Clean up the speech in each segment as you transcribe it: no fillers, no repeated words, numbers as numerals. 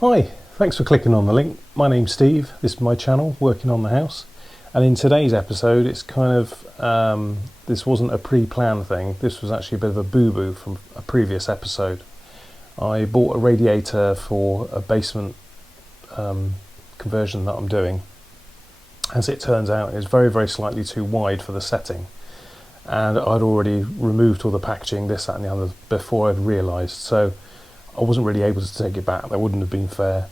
Hi, thanks for clicking on the link. My name's Steve, this is my channel, Working on the House. And in today's episode, it's kind of, this wasn't a pre-planned thing, this was actually a bit of a boo-boo from a previous episode. I bought a radiator for a basement conversion that I'm doing. As it turns out, it's very, very slightly too wide for the setting. And I'd already removed all the packaging, this, that and the other, before I'd realised. So I wasn't really able to take it back, that wouldn't have been fair.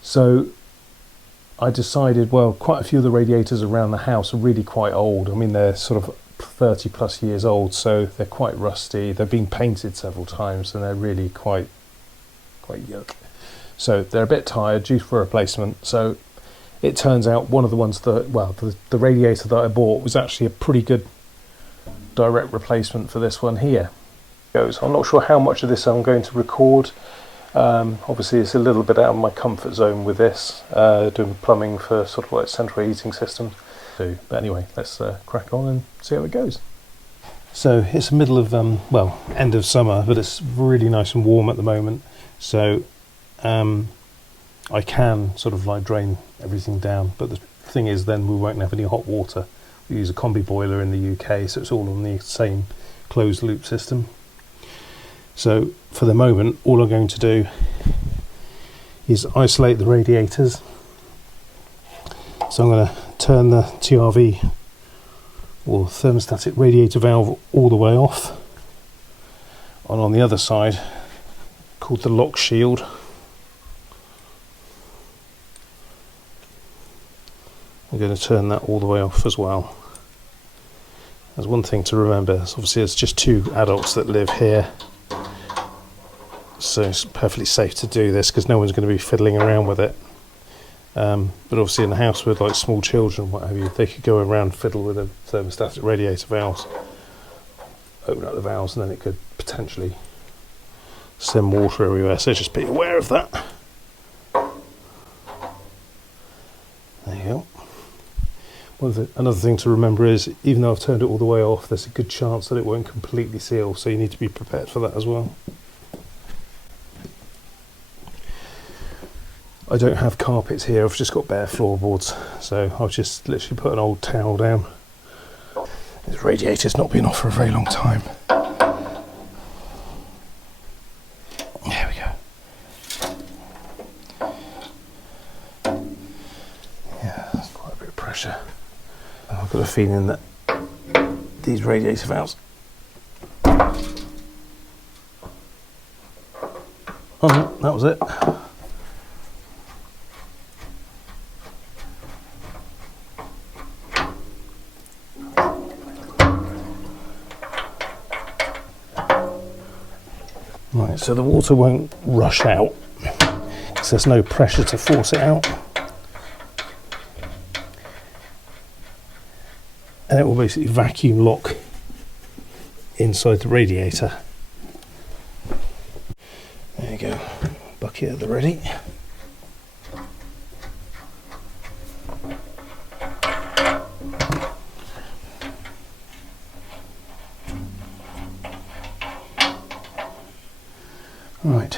So I decided, well, quite a few of the radiators around the house are really quite old. I mean, they're sort of 30 plus years old, so they're quite rusty. They've been painted several times and they're really quite yuck. So they're a bit tired, due for replacement. So it turns out one of the ones that, well, the radiator that I bought was actually a pretty good direct replacement for this one here. I'm not sure how much of this I'm going to record. Obviously it's a little bit out of my comfort zone with this, doing plumbing for sort of like central heating systems. But anyway, let's crack on and see how it goes. So it's the middle of, well, end of summer, but it's really nice and warm at the moment. So I can sort of like drain everything down, but the thing is then we won't have any hot water. We use a combi boiler in the UK, so it's all on the same closed loop system. So for the moment, all I'm going to do is isolate the radiators. So I'm going to turn the TRV or thermostatic radiator valve all the way off. And on the other side, called the lock shield, I'm going to turn that all the way off as well. There's one thing to remember, obviously it's just two adults that live here. So it's perfectly safe to do this because no one's going to be fiddling around with it. But obviously in a house with like small children, what have you, they could go around and fiddle with the thermostatic radiator valves, open up the valves, and then it could potentially send water everywhere. So just be aware of that. There you go. Another thing to remember is, even though I've turned it all the way off, there's a good chance that it won't completely seal, so you need to be prepared for that as well. I don't have carpets here, I've just got bare floorboards, so I'll just literally put an old towel down. This radiator's not been off for a very long time. There we go. Yeah, that's quite a bit of pressure. I've got a feeling that these radiator valves... Oh, that was it. Right, so the water won't rush out because there's no pressure to force it out. And it will basically vacuum lock inside the radiator. There you go, bucket at the ready. Right.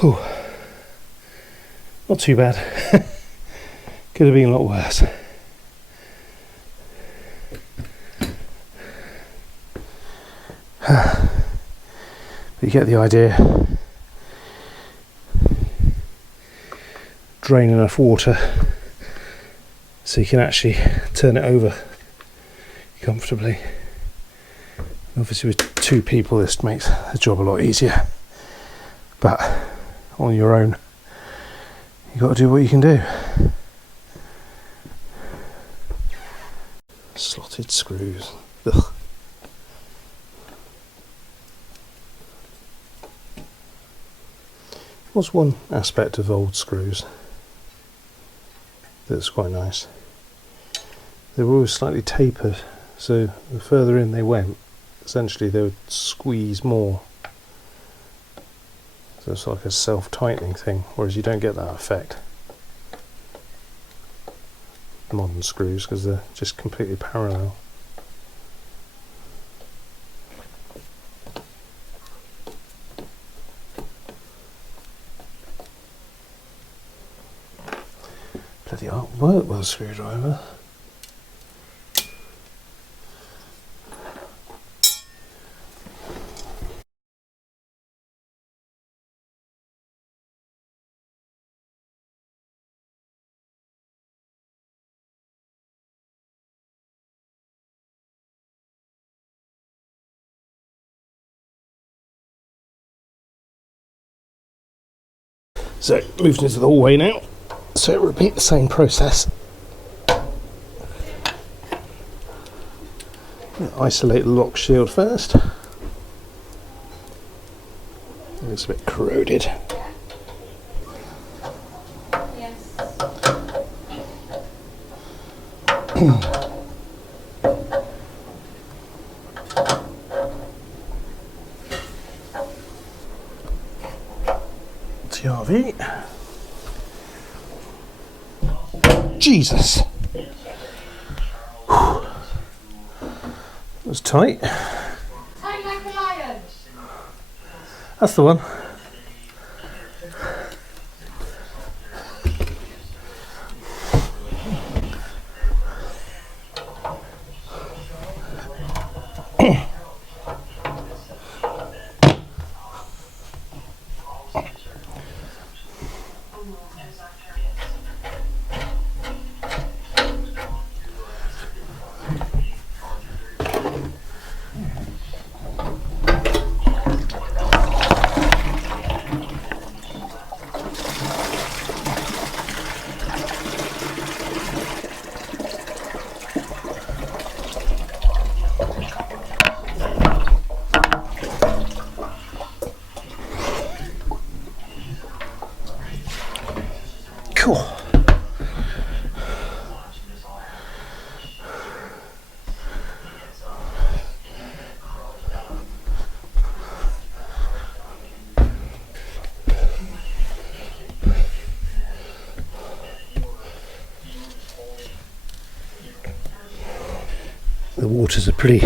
Whew. Not too bad. Could have been a lot worse. But you get the idea. Drain enough water so you can actually turn it over comfortably. Obviously with 2 people this makes the job a lot easier, but on your own you've got to do what you can do. Slotted screws. Ugh. Was one aspect of old screws that's quite nice. They were always slightly tapered, so the further in they went, essentially they would squeeze more. So it's like a self-tightening thing, whereas you don't get that effect modern screws because they're just completely parallel. Bloody artwork with a screwdriver. So moving into the hallway now. So repeat the same process. Isolate the lock shield first. It's a bit corroded. Yes. TRV. Jesus. Whew. That was tight. Tight like a lion. That's the one. Cool. The water's a pretty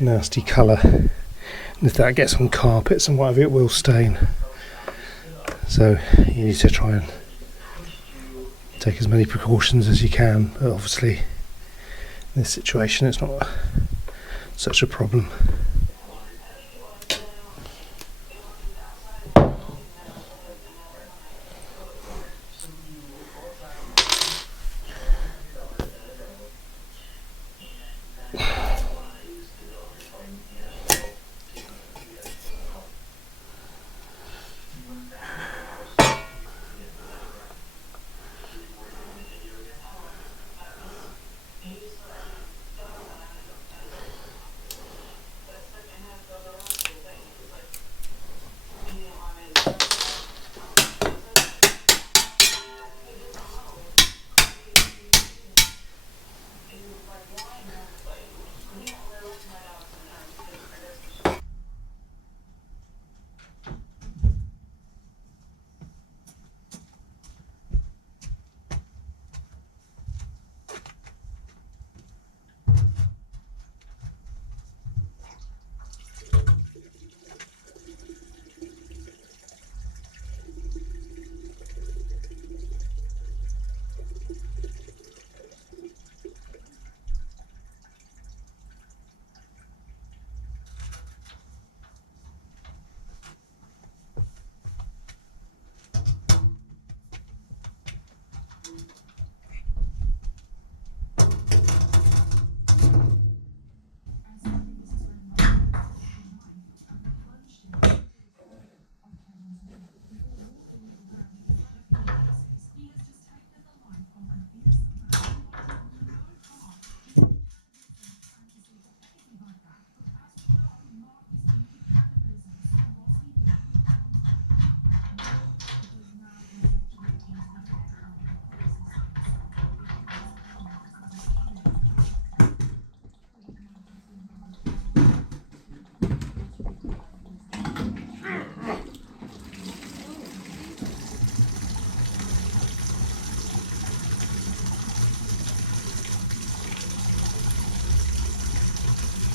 nasty colour, and if that gets on carpets and whatever, it will stain. So you need to try and take as many precautions as you can, but obviously in this situation it's not such a problem.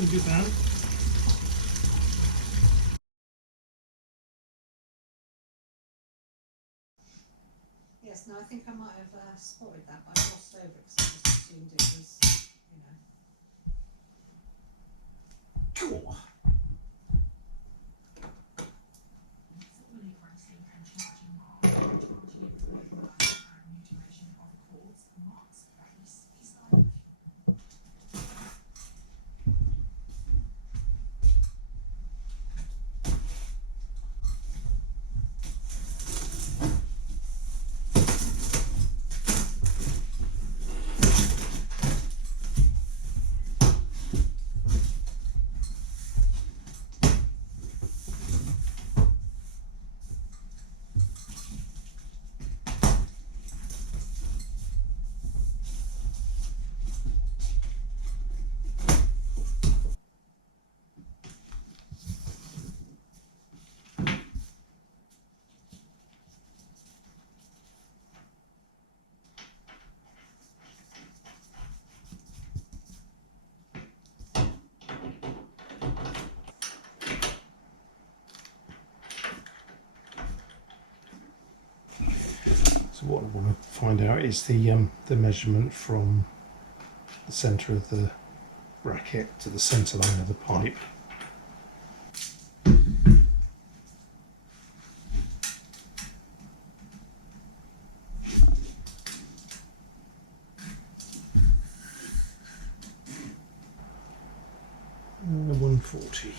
Is it down? Yes, no, I think I might have spotted that, but I glossed over it because I just assumed it was, Cool. So what I want to find out is the measurement from the centre of the bracket to the centre line of the pipe. Uh, 140.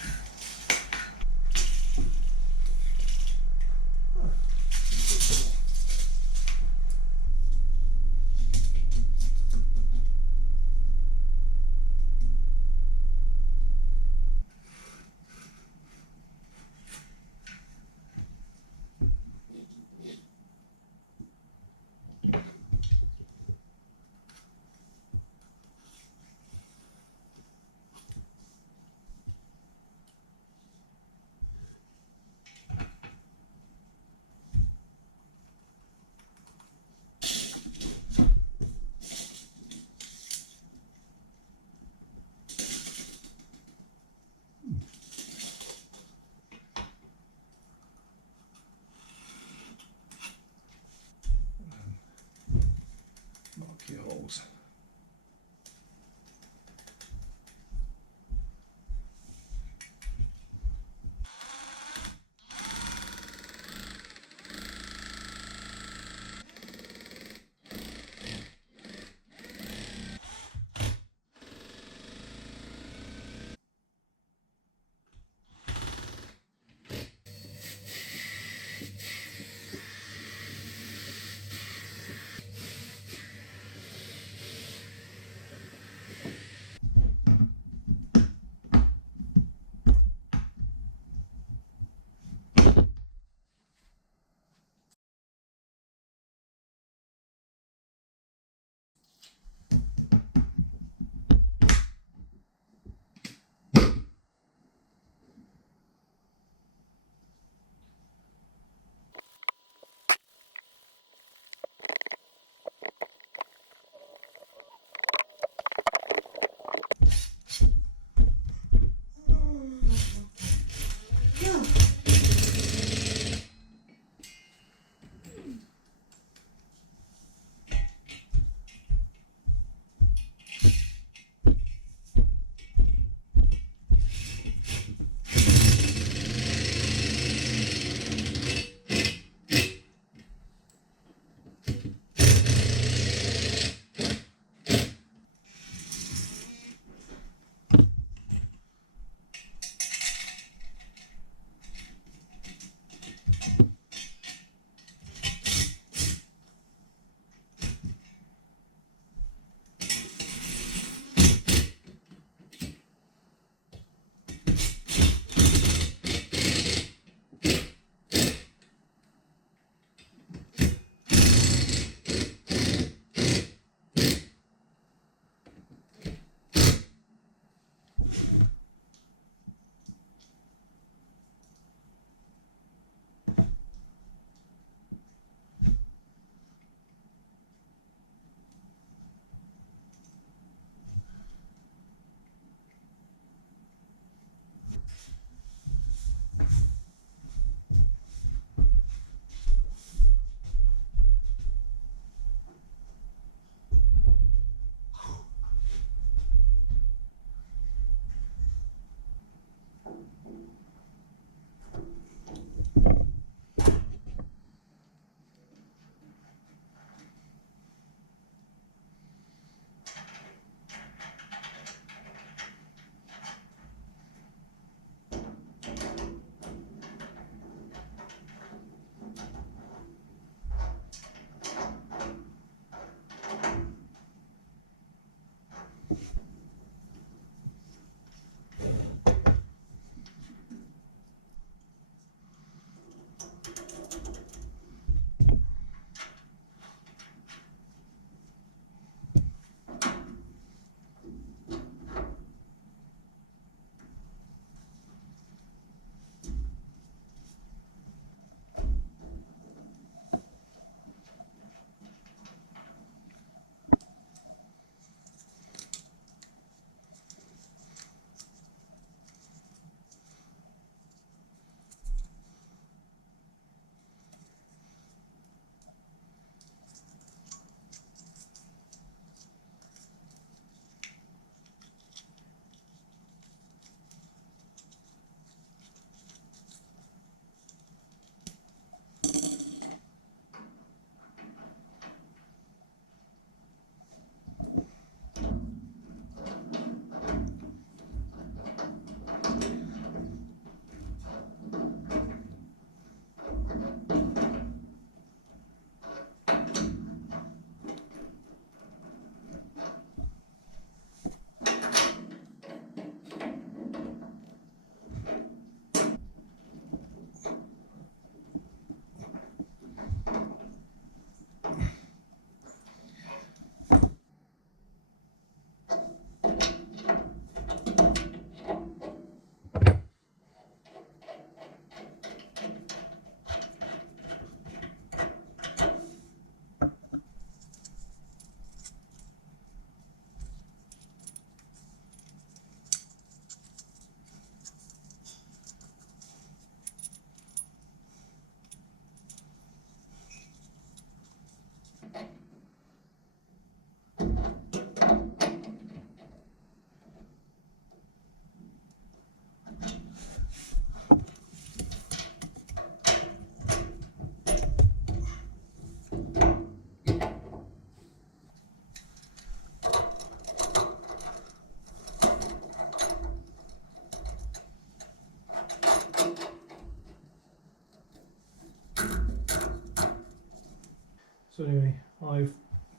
So anyway, I've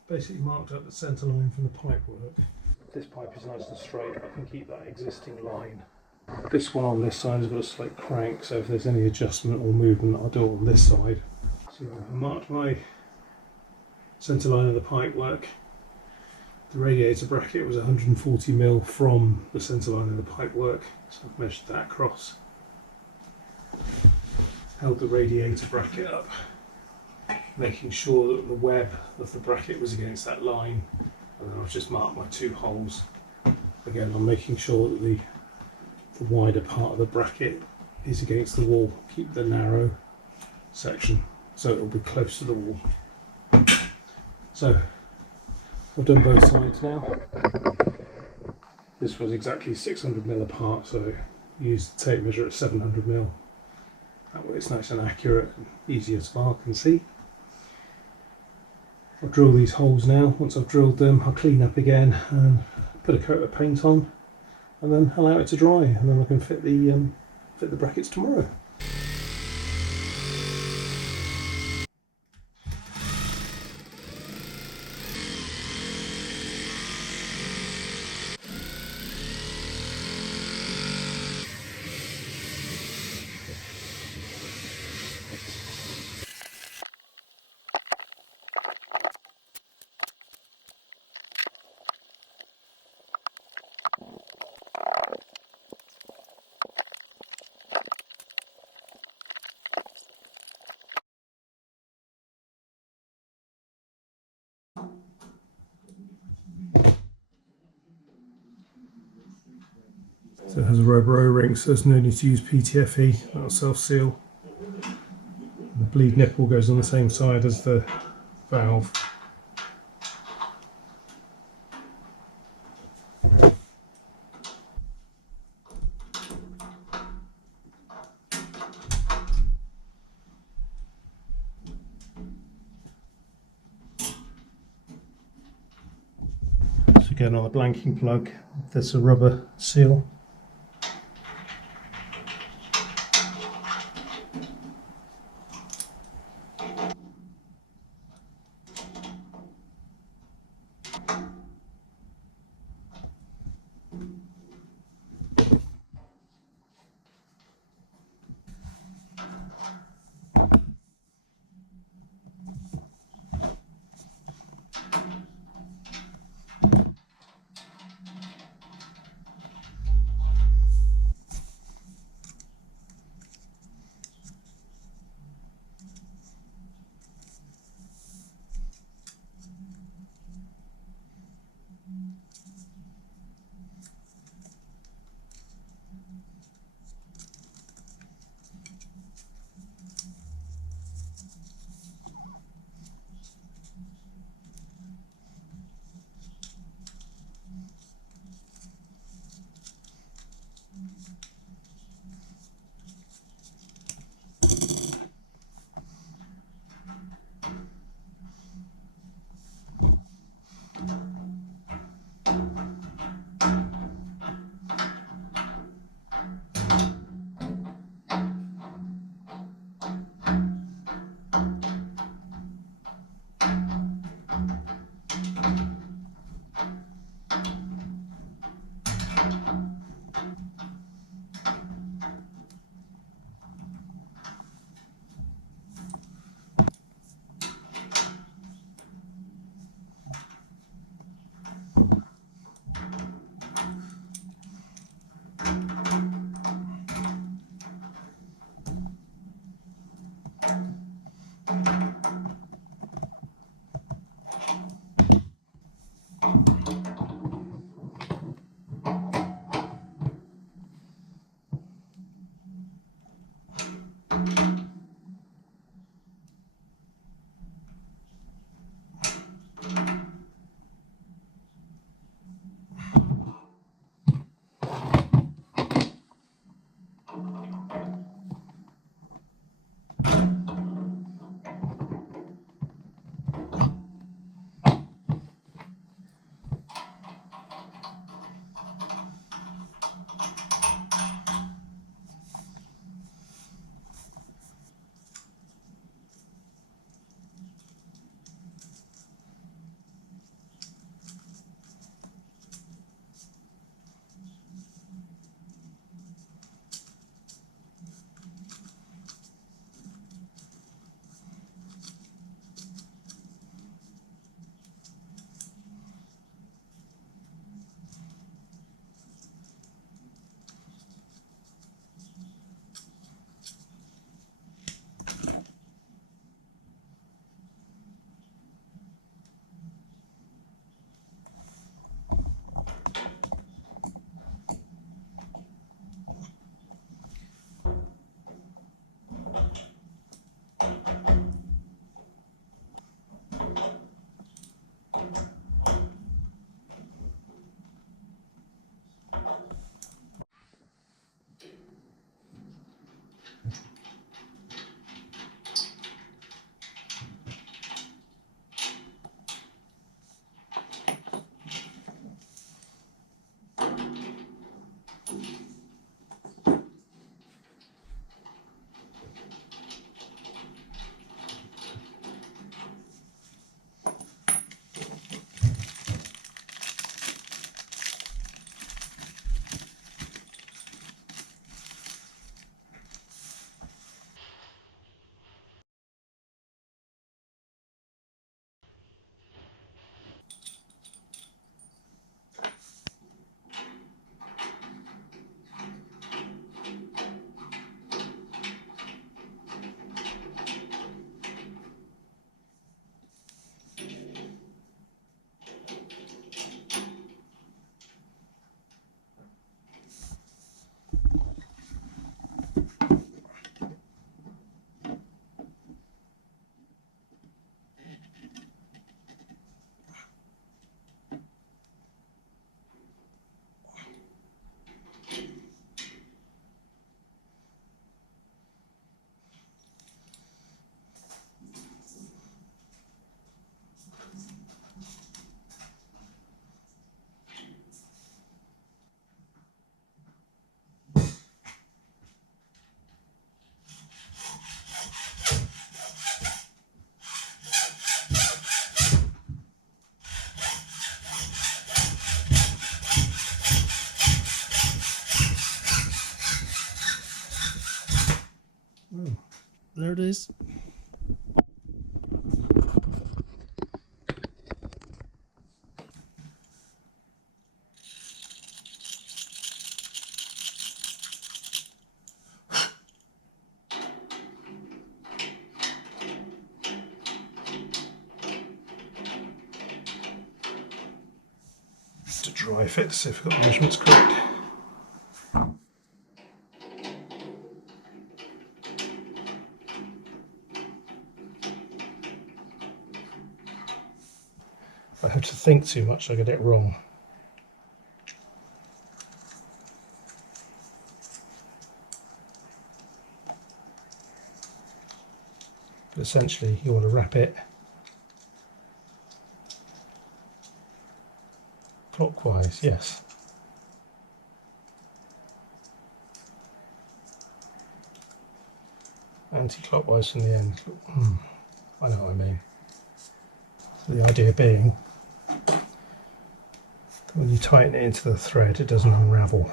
basically marked up the centre line from the pipework. This pipe is nice and straight, I can keep that existing line. This one on this side has got a slight crank, so if there's any adjustment or movement I'll do it on this side. So I've marked my centre line of the pipework. The radiator bracket was 140mm from the centre line of the pipework, so I've measured that across. Held the radiator bracket up, making sure that the web of the bracket was against that line, and then I've just marked my 2 holes. Again, I'm making sure that the wider part of the bracket is against the wall. Keep the narrow section so it will be close to the wall. So I've done both sides now. This was exactly 600mm apart, so I used the tape measure at 700mm. That way it's nice and accurate and easier to mark and see. I'll drill these holes now. Once I've drilled them, I'll clean up again and put a coat of paint on, and then allow it to dry, and then I can fit the brackets tomorrow. So it has a rubber O-ring, so there's no need to use PTFE, that'll self-seal. The bleed nipple goes on the same side as the valve. So again, on the blanking plug, there's a rubber seal. there it is. To dry fit to see if we've got the measurements correct. If I have to think too much, I get it wrong. But essentially, you want to wrap it clockwise, yes. Anti-clockwise from the end. I know what I mean. So the idea being, that when you tighten it into the thread, it doesn't unravel.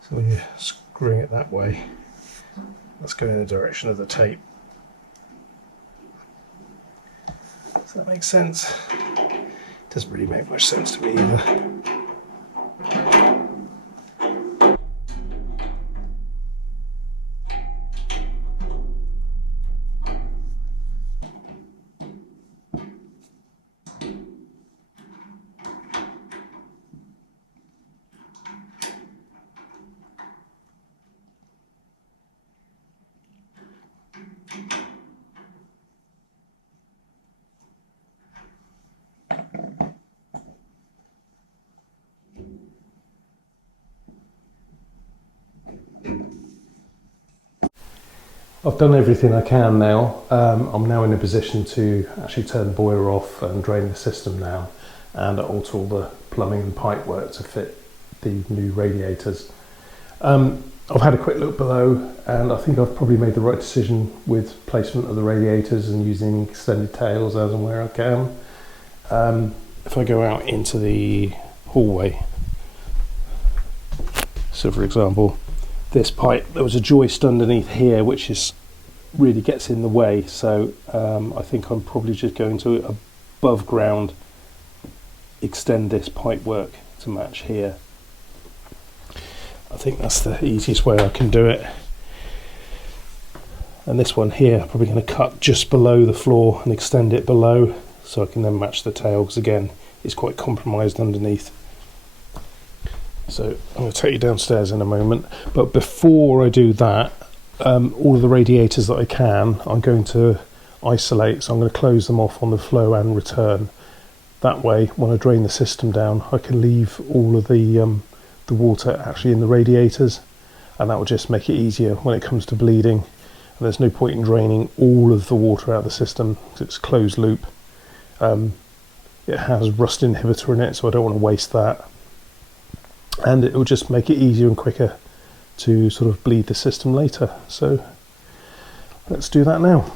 So when you're screwing it that way, let's go in the direction of the tape. Does that make sense? Doesn't really make much sense to me either. I've done everything I can now. I'm now in a position to actually turn the boiler off and drain the system now and alter all the plumbing and pipe work to fit the new radiators. I've had a quick look below and I think I've probably made the right decision with placement of the radiators and using extended tails as and where I can. If I go out into the hallway, so for example, this pipe, there was a joist underneath here which is really gets in the way, so I think I'm probably just going to above ground extend this pipe work to match here. I think that's the easiest way I can do it. And this one here, I'm probably going to cut just below the floor and extend it below so I can then match the tail, because again it's quite compromised underneath. So I'm going to take you downstairs in a moment, but before I do that, all of the radiators that I can, I'm going to isolate, so I'm going to close them off on the flow and return. That way, when I drain the system down, I can leave all of the water actually in the radiators, and that will just make it easier when it comes to bleeding. And there's no point in draining all of the water out of the system because it's closed loop. It has rust inhibitor in it, so I don't want to waste that. And it will just make it easier and quicker to sort of bleed the system later. So let's do that now.